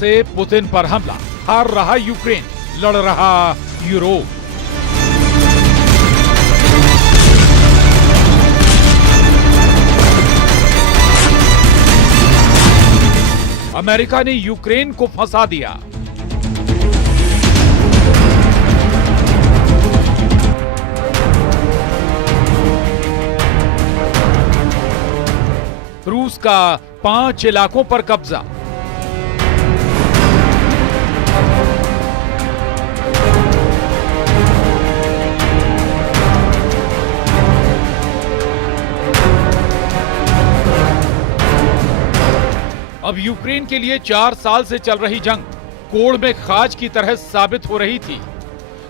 से पुतिन पर हमला, हार रहा यूक्रेन, लड़ रहा यूरोप। अमेरिका ने यूक्रेन को फंसा दिया। रूस का 5 इलाकों पर कब्जा। अब यूक्रेन के लिए 4 साल से चल रही जंग कोड़ में खाज की तरह साबित हो रही थी।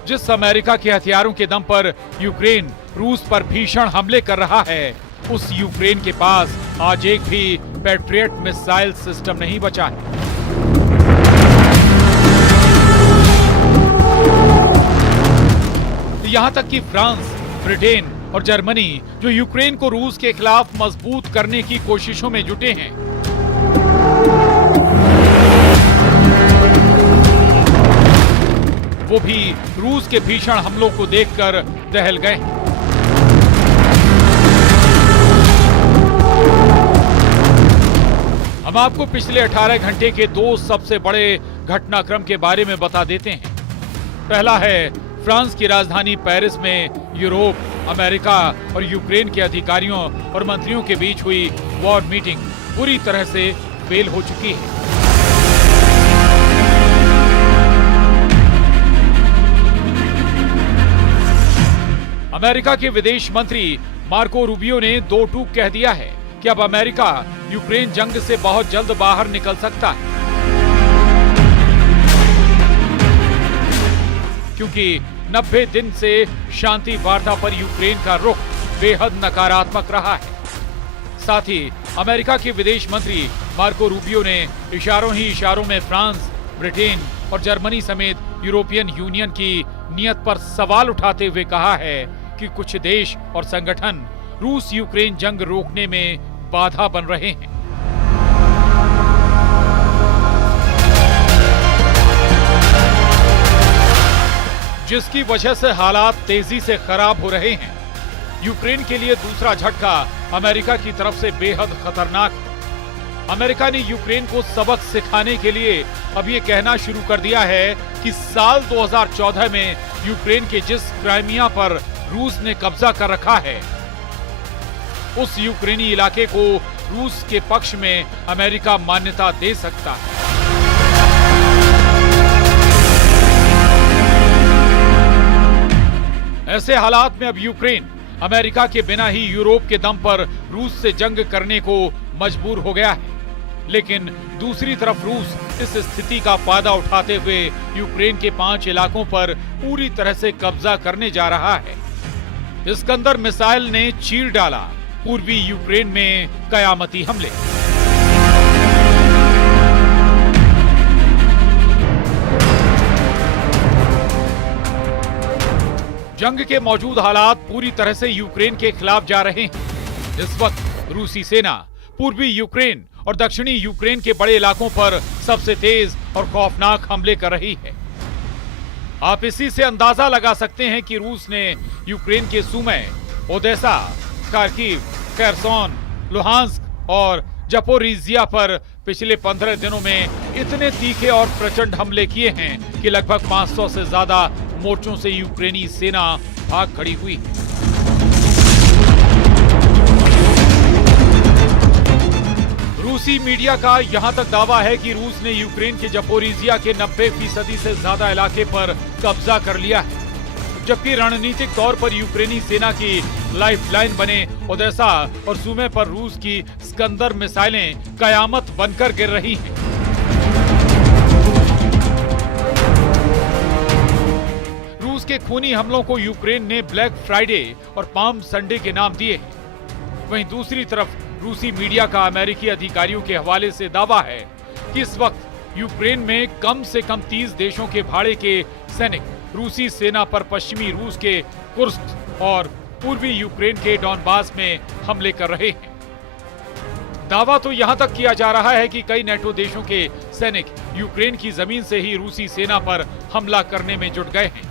जिस अमेरिका के हथियारों के दम पर यूक्रेन रूस पर भीषण हमले कर रहा है, उस यूक्रेन के पास आज एक भी पैट्रियट मिसाइल सिस्टम नहीं बचा है। यहां तक कि फ्रांस, ब्रिटेन और जर्मनी जो यूक्रेन को रूस के खिलाफ मजबूत करने की कोशिशों में जुटे हैं, वो भी रूस के भीषण हमलों को देखकर दहल गए। हम आपको पिछले 18 घंटे के 2 सबसे बड़े घटनाक्रम के बारे में बता देते हैं। पहला है फ्रांस की राजधानी पेरिस में यूरोप, अमेरिका और यूक्रेन के अधिकारियों और मंत्रियों के बीच हुई वॉर मीटिंग पूरी तरह से फेल हो चुकी है। अमेरिका के विदेश मंत्री मार्को रूबियो ने 2 टूक कह दिया है कि अब अमेरिका यूक्रेन जंग से बहुत जल्द बाहर निकल सकता है, क्योंकि 90 दिन से शांति वार्ता पर यूक्रेन का रुख बेहद नकारात्मक रहा है। साथ ही अमेरिका के विदेश मंत्री मार्को रूबियो ने इशारों ही इशारों में फ्रांस, ब्रिटेन और जर्मनी समेत यूरोपियन यूनियन की नीयत पर सवाल उठाते हुए कहा है कि कुछ देश और संगठन रूस यूक्रेन जंग रोकने में बाधा बन रहे हैं। जिसकी वजह से हालात तेजी से खराब हो रहे हैं। यूक्रेन के लिए दूसरा झटका अमेरिका की तरफ से बेहद खतरनाक है। अमेरिका ने यूक्रेन को सबक सिखाने के लिए अब ये कहना शुरू कर दिया है कि साल 2014 में यूक्रेन के जिस क्राइमिया पर रूस ने कब्जा कर रखा है, उस यूक्रेनी इलाके को रूस के पक्ष में अमेरिका मान्यता दे सकता है। ऐसे हालात में अब यूक्रेन अमेरिका के बिना ही यूरोप के दम पर रूस से जंग करने को मजबूर हो गया है। लेकिन दूसरी तरफ रूस इस स्थिति का फायदा उठाते हुए यूक्रेन के 5 इलाकों पर पूरी तरह से कब्जा करने जा रहा है। इस्कंदर मिसाइल ने चीर डाला पूर्वी यूक्रेन में कयामती हमले। जंग के मौजूद हालात पूरी तरह से यूक्रेन के खिलाफ जा रहे हैं। इस वक्त रूसी सेना पूर्वी यूक्रेन और दक्षिणी यूक्रेन के बड़े इलाकों पर सबसे तेज और खौफनाक हमले कर रही है। आप इसी से अंदाजा लगा सकते हैं कि रूस ने यूक्रेन के सुमे, ओदेसा, खार्किव, खेरसोन, लुहांस्क और जपोरिजिया पर पिछले 15 दिनों में इतने तीखे और प्रचंड हमले किए हैं कि लगभग 500 से ज्यादा मोर्चों से यूक्रेनी सेना भाग खड़ी हुई है। रूसी मीडिया का यहां तक दावा है कि रूस ने यूक्रेन के जपोरिजिया के 90% से ज्यादा इलाके पर कब्जा कर लिया है, जबकि रणनीतिक तौर पर यूक्रेनी सेना की लाइफलाइन बने ओदेसा और सुमे पर रूस की स्कंदर मिसाइलें कयामत बनकर गिर रही हैं। रूस के खूनी हमलों को यूक्रेन ने ब्लैक फ्राइडे और पाम संडे के नाम दिए। वहीं दूसरी तरफ रूसी मीडिया का अमेरिकी अधिकारियों के हवाले से दावा है कि इस वक्त यूक्रेन में कम से कम 30 देशों के भाड़े के सैनिक रूसी सेना पर पश्चिमी रूस के कुर्स्क और पूर्वी यूक्रेन के डॉनबास में हमले कर रहे हैं। दावा तो यहां तक किया जा रहा है कि कई नेटो देशों के सैनिक यूक्रेन की जमीन से ही रूसी सेना पर हमला करने में जुट गए हैं।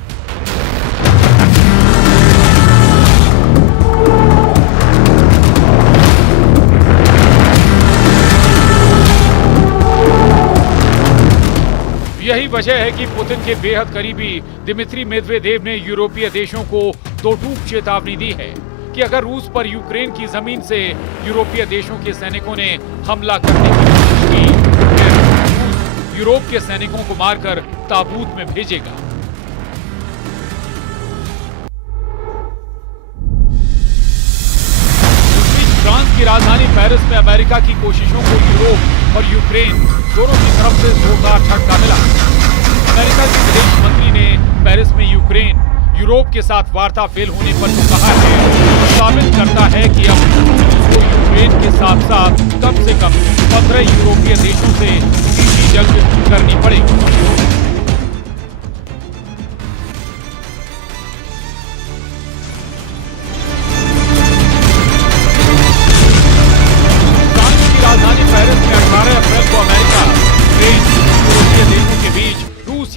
यही वजह है कि पुतिन के बेहद करीबी दिमित्री मेदवेदेव ने यूरोपीय देशों को दो टूक चेतावनी दी है कि अगर रूस पर यूक्रेन की जमीन से यूरोपीय देशों के सैनिकों ने हमला करने की कोशिश की तो फिर रूस यूरोप के सैनिकों को मारकर ताबूत में भेजेगा। फ्रांस की राजधानी पेरिस में अमेरिका की कोशिशों को यूरोप और यूक्रेन दोनों की तरफ से जोरदार झटका मिला। अमेरिका के विदेश मंत्री ने पेरिस में यूक्रेन यूरोप के साथ वार्ता फेल होने पर जो कहा है साबित करता है कि अब उसको यूक्रेन के साथ साथ कम से कम 15 यूरोपीय देशों से सीधी जंग करनी पड़ेगी।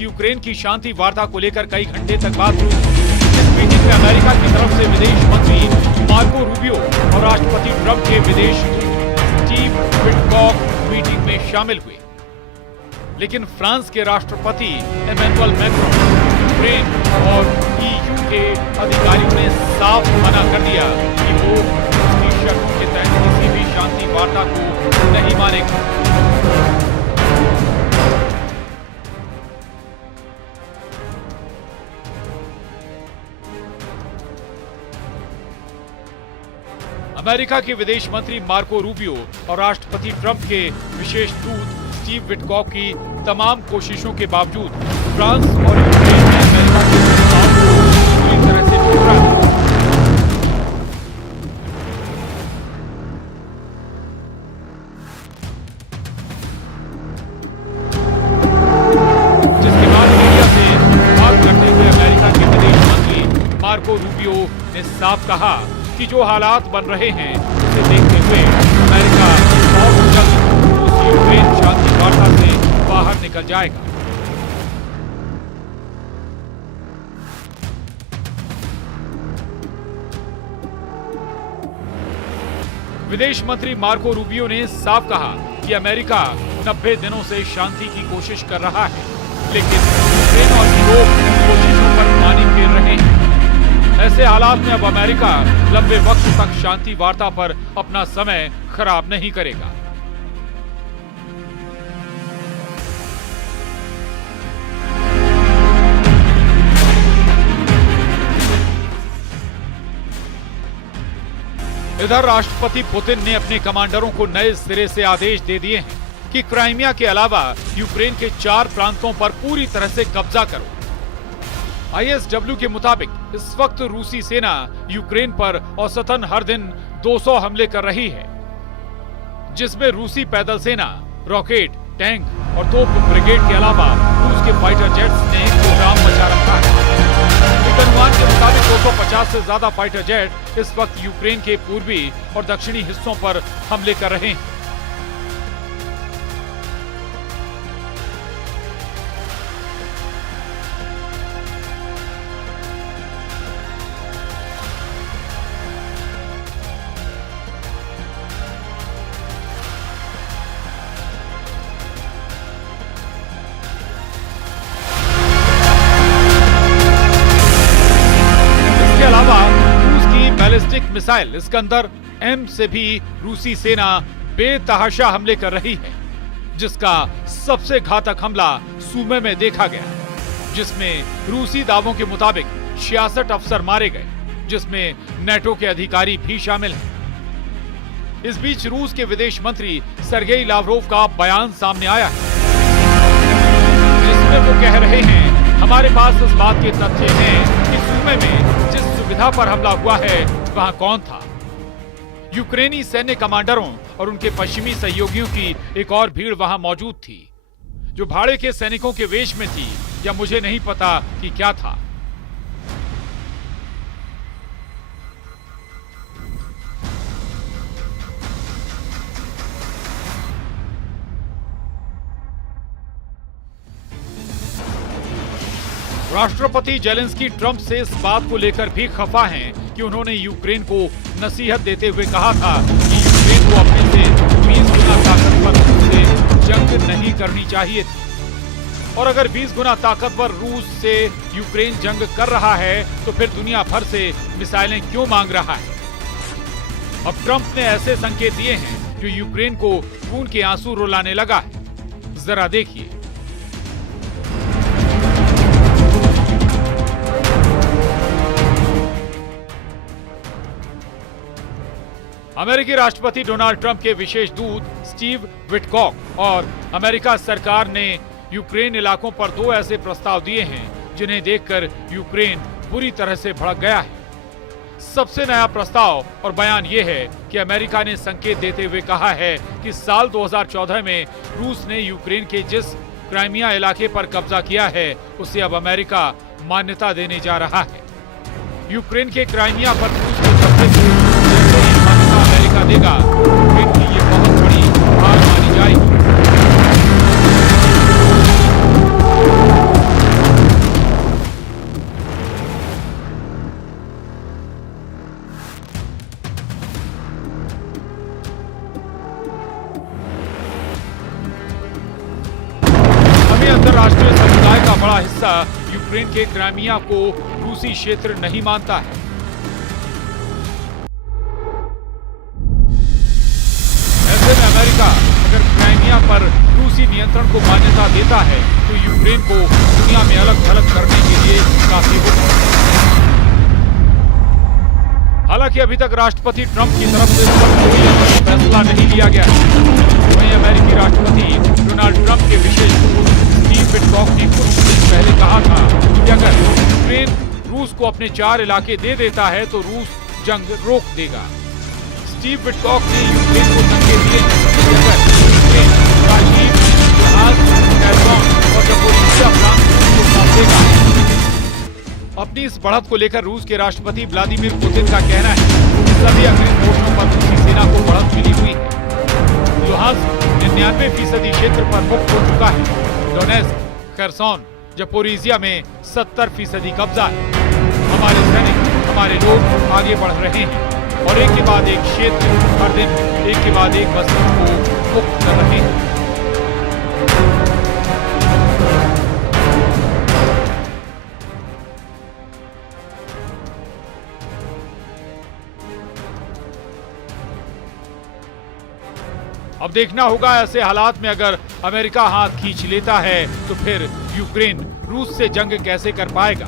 यूक्रेन की शांति वार्ता को लेकर कई घंटे तक बात हुई। इस मीटिंग में अमेरिका की तरफ से विदेश मंत्री मार्को रूबियो और राष्ट्रपति ट्रंप के विदेश दूत स्टीव विटकॉक मीटिंग में शामिल हुए। लेकिन फ्रांस के राष्ट्रपति इमैनुअल मैक्रोन, यूक्रेन और ईयू के अधिकारियों ने साफ मना कर दिया कि वो उसकी शर्तों के तहत किसी भी शांति वार्ता को नहीं मानेंगे। अमेरिका के विदेश मंत्री मार्को रूबियो और राष्ट्रपति ट्रंप के विशेष दूत स्टीव विटकॉक की तमाम कोशिशों के बावजूद फ्रांस और यूक्रेन ने अमेरिका के प्रस्ताव को पूरी तरह से ठुकरा दिया। जिसके बाद मीडिया से बात करते हुए अमेरिका के विदेश मंत्री मार्को रूबियो ने साफ कहा कि जो हालात बन रहे हैं उसे देखते हुए अमेरिका बहुत जल्द उस यूक्रेन शांति वार्ता से बाहर निकल जाएगा। विदेश मंत्री मार्को रूबियो ने साफ कहा कि अमेरिका 90 दिनों से शांति की कोशिश कर रहा है, लेकिन यूक्रेन और यूरोप कोशिशों पर पानी फेर रहे हैं। ऐसे हालात में अब अमेरिका लंबे वक्त तक शांति वार्ता पर अपना समय खराब नहीं करेगा। इधर राष्ट्रपति पुतिन ने अपने कमांडरों को नए सिरे से आदेश दे दिए हैं कि क्राइमिया के अलावा यूक्रेन के 4 प्रांतों पर पूरी तरह से कब्जा करो। ISW के मुताबिक इस वक्त रूसी सेना यूक्रेन पर औसतन हर दिन 200 हमले कर रही है, जिसमें रूसी पैदल सेना, रॉकेट, टैंक और तोप ब्रिगेड के अलावा रूस के फाइटर जेट्स ने प्रोग्राम मचा रखा है। एक अनुमान के मुताबिक 250 से ज्यादा फाइटर जेट इस वक्त यूक्रेन के पूर्वी और दक्षिणी हिस्सों पर हमले कर रहे हैं। बैलिस्टिक मिसाइल इस्कंदर M से भी रूसी सेना बेतहाशा हमले कर रही है, जिसका सबसे घातक हमला सूमे में देखा गया, जिसमें रूसी दावों के मुताबिक 66 अफसर मारे गए, जिसमें नेटो के अधिकारी भी शामिल हैं। इस बीच रूस के विदेश मंत्री सर्गेई लावरोव का बयान सामने आया है, जिसमें वो कह रहे हैं, हमारे पास इस बात के तथ्य हैं कि सूमे में जिस सुविधा पर हमला हुआ है वहां कौन था। यूक्रेनी सैन्य कमांडरों और उनके पश्चिमी सहयोगियों की एक और भीड़ वहां मौजूद थी, जो भाड़े के सैनिकों के वेश में थी या मुझे नहीं पता कि क्या था। राष्ट्रपति जेलेंस्की ट्रंप से इस बात को लेकर भी खफा हैं कि उन्होंने यूक्रेन को नसीहत देते हुए कहा था कि यूक्रेन को अपने से 20 गुना ताकतवर रूस से जंग नहीं करनी चाहिए थी। और अगर 20 गुना ताकतवर रूस से यूक्रेन जंग कर रहा है तो फिर दुनिया भर से मिसाइलें क्यों मांग रहा है? अब ट्रंप ने ऐसे संकेत दिए हैं जो यूक्रेन को खून के आंसू रुलाने लगा है। जरा देखिए। अमेरिकी राष्ट्रपति डोनाल्ड ट्रंप के विशेष दूत स्टीव विटकॉक और अमेरिका सरकार ने यूक्रेन इलाकों पर 2 ऐसे प्रस्ताव दिए हैं जिन्हें देखकर यूक्रेन बुरी तरह से भड़क गया है। सबसे नया प्रस्ताव और बयान यह है कि अमेरिका ने संकेत देते हुए कहा है कि साल 2014 में रूस ने यूक्रेन के जिस क्राइमिया इलाके पर कब्जा किया है उसे अब अमेरिका मान्यता देने जा रहा है। यूक्रेन के क्राइमिया पर रूस के कब्जे की मान्यता अमेरिका देगा, यूक्रेन की ये बहुत बड़ी हार मानी जाएगी। अंतरराष्ट्रीय समुदाय का बड़ा हिस्सा यूक्रेन के क्राइमिया को रूसी क्षेत्र नहीं मानता है। ऐसे में अमेरिका अगर क्राइमिया पर रूसी नियंत्रण को मान्यता देता है तो यूक्रेन को दुनिया में अलग थलग करने के लिए काफी होगा। हालांकि अभी तक राष्ट्रपति ट्रंप की तरफ से इस पर कोई फैसला नहीं लिया गया है। वहीं अमेरिकी राष्ट्रपति डोनाल्ड ट्रंप के विशेष दूत स्टीव विटकॉक ने कुछ दिन पहले कहा था कि अगर यूक्रेन रूस को अपने 4 इलाके दे देता है तो रूस जंग रोक देगा। स्टीव विटकॉक ने यूक्रेन को संकेत दिए कि अगर यूक्रेन राजीव, लुहांस्क, खेर्सोन और ज़पोरिज़िया प्रांत को सौंप देगा। अपनी इस बढ़त को लेकर रूस के राष्ट्रपति व्लादिमीर पुतिन का कहना है कि सभी अग्रिम मोर्चों पर रूसी सेना को बढ़त मिली हुई है। लुहांस्क 99% क्षेत्र पर मुक्त हो चुका है। डोनेस्क, खेर्सोन, ज़पोरिज़िया में 70% कब्जा है। हमारे सैनिक, हमारे लोग आगे बढ़ रहे हैं और एक के बाद एक क्षेत्र हर दिन एक के बाद एक बस्ती को मुक्त कर रहे हैं। अब देखना होगा ऐसे हालात में अगर अमेरिका हाथ खींच लेता है तो फिर यूक्रेन रूस से जंग कैसे कर पाएगा।